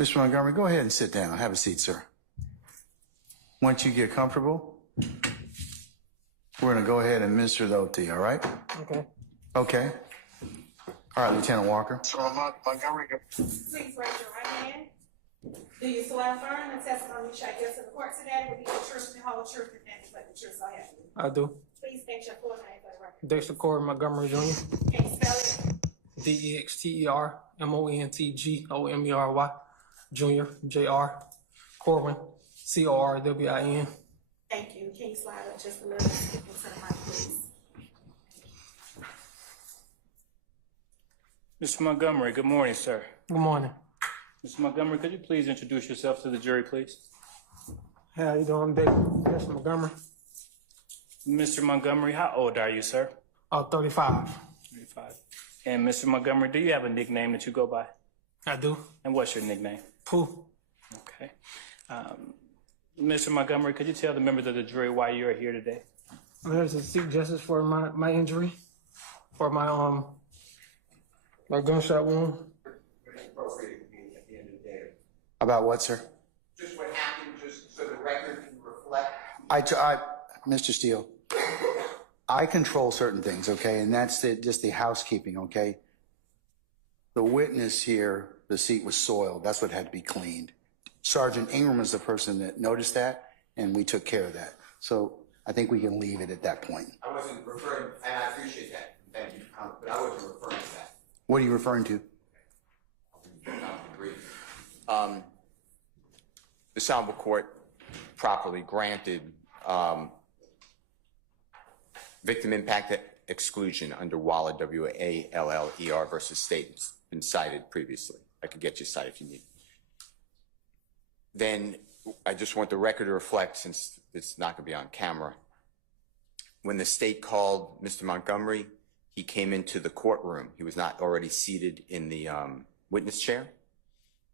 Mr. Montgomery, go ahead and sit down. Have a seat, sir. Once you get comfortable, we're going to go ahead and administer the oath to you, all right? Okay. Okay. All right, Lieutenant Walker. Montgomery. Please raise your right hand. Do you swear affirm the testimony you shall give to the court today will be the truth, the whole truth, and nothing but the truth, so help you? I do. Please state your full name for the record. Dexter Corey Montgomery Jr. Can you spell it? DEXTERMONTGOMERY Jr. Jr. Corwin CORWIN. Thank you. Can you slide up just a little bit into the mic, please? Mr. Montgomery, good morning, sir. Good morning. Mr. Montgomery, could you please introduce yourself to the jury, please? Hey, how you doing, Dexter Montgomery? Mr. Montgomery, how old are you, sir? 35. 35. And Mr. Montgomery, do you have a nickname that you go by? I do. And what's your nickname? Pooh. Okay. Mr. Montgomery, could you tell the members of the jury why you are here today? I'm here to seek justice for my injury, for my gunshot wound. About what, sir? Just what happened, just so the record can reflect. Mr. Steele, I control certain things, okay? And that's just the housekeeping, okay? The witness here, the seat was soiled. That's what had to be cleaned. Sergeant Ingram is the person that noticed that, and we took care of that. So I think we can leave it at that point. I wasn't referring, and I appreciate that. Thank you. But I wasn't referring to that. What are you referring to? The Honorable Court properly granted victim impact exclusion under WALLER, W-A-L-L-E-R versus state. It's been cited previously. I could get you cited if you need. Then I just want the record to reflect, since it's not going to be on camera, when the state called Mr. Montgomery, he came into the courtroom. He was not already seated in the witness chair.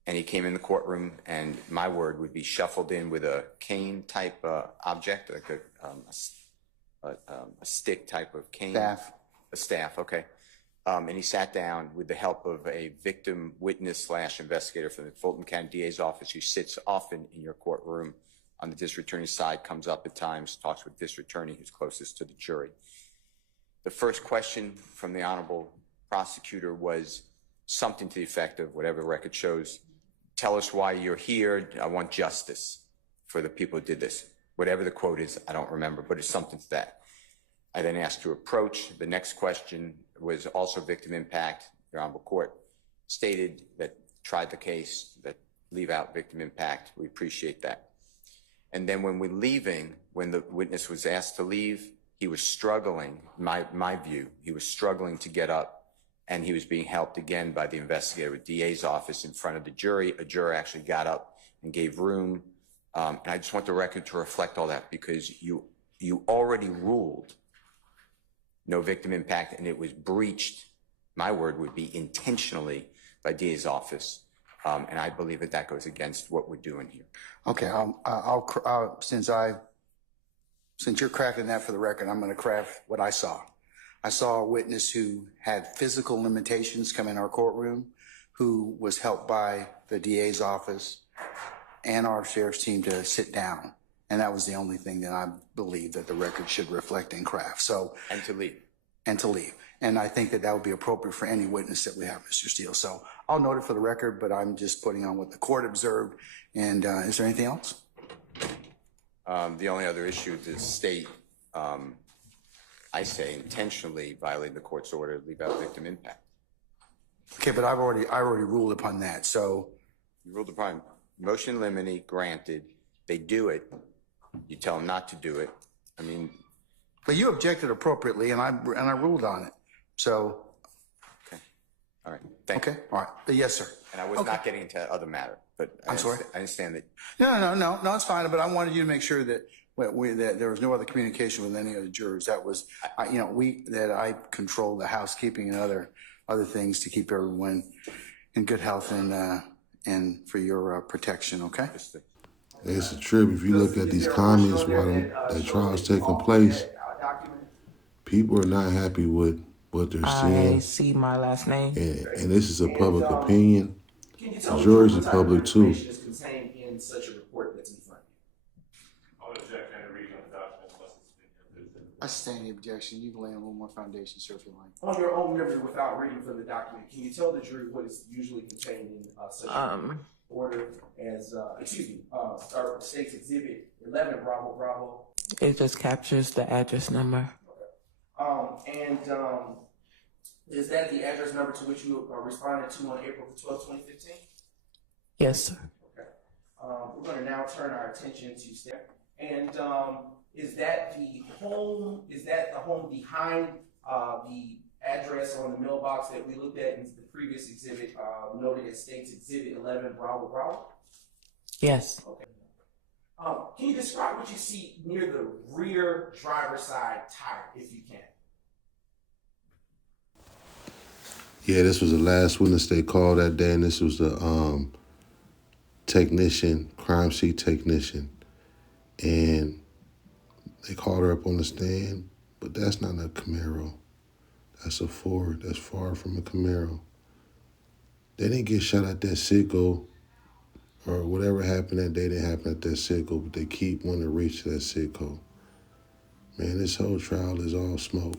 And he came in the courtroom, and my word would be shuffled in with a cane type object, like a stick type of cane. Staff. A staff, okay. And he sat down with the help of a victim witness / investigator from the Fulton County DA's office, who sits often in your courtroom on the district attorney's side, comes up at times, talks with district attorney who's closest to the jury. The first question from the honorable prosecutor was something to the effect of, whatever the record shows, tell us why you're here. I want justice for the people who did this. Whatever the quote is, I don't remember, but it's something to that. I then asked to approach. The next question was also victim impact. Your Honorable Court stated that tried the case, that leave out victim impact. We appreciate that. And then when we're leaving, when the witness was asked to leave, he was struggling, my view, he was struggling to get up, and he was being helped again by the investigator with DA's office in front of the jury. A juror actually got up and gave room. And I just want the record to reflect all that, because you already ruled no victim impact, and it was breached, my word would be intentionally, by DA's office. And I believe that goes against what we're doing here. Okay, since you're crafting that for the record, I'm going to craft what I saw. I saw a witness who had physical limitations come in our courtroom, who was helped by the DA's office and our sheriff's team to sit down. And that was the only thing that I believe that the record should reflect and craft. So, And to leave. And I think that would be appropriate for any witness that we have, Mr. Steele. So I'll note it for the record, but I'm just putting on what the court observed. And is there anything else? The only other issue, the state, I say, intentionally violated the court's order to leave out victim impact. Okay, but I already ruled upon that. So You ruled upon motion in limine, granted. They do it. You tell them not to do it. I mean, but you objected appropriately, and I ruled on it. So okay, all right, thank you. Okay, all right, yes, sir. And I was not getting into other matter, but I'm sorry? I understand that. No, it's fine. But I wanted you to make sure that that there was no other communication with any other jurors. That was, that I control the housekeeping and other things to keep everyone in good health and for your protection. Okay. It's a trip. If you look at these comments while the trial's taking place, people are not happy with what they're seeing. I see my last name. And this is a public opinion. tell the Jury's jury the what type of public too. information is contained in such a report that's in front of you. I would object to any reading of the document unless it's been. I stand the objection. You can lay a little more foundation, sir, if you like. On your own memory, without reading from the document, can you tell the jury what is usually contained in such a order as, start with State's Exhibit 11, Bravo, Bravo. It just captures the address number. Is that the address number to which you responded to on April 12, 2015? Yes, sir. Okay. We're going to now turn our attention to Steph. And is that the home behind the address on the mailbox that we looked at in the previous exhibit, noted as State's Exhibit 11, Bravo, Bravo? Yes. Okay. Can you describe what you see near the rear driver's side tire, if you can? Yeah, this was the last witness they called that day, and this was the technician, crime scene technician. And they called her up on the stand, but that's not a Camaro. That's a Ford. That's far from a Camaro. They didn't get shot at that Citgo, or whatever happened that day didn't happen at that Citgo, but they keep wanting to reach that Citgo. Man, this whole trial is all smoke.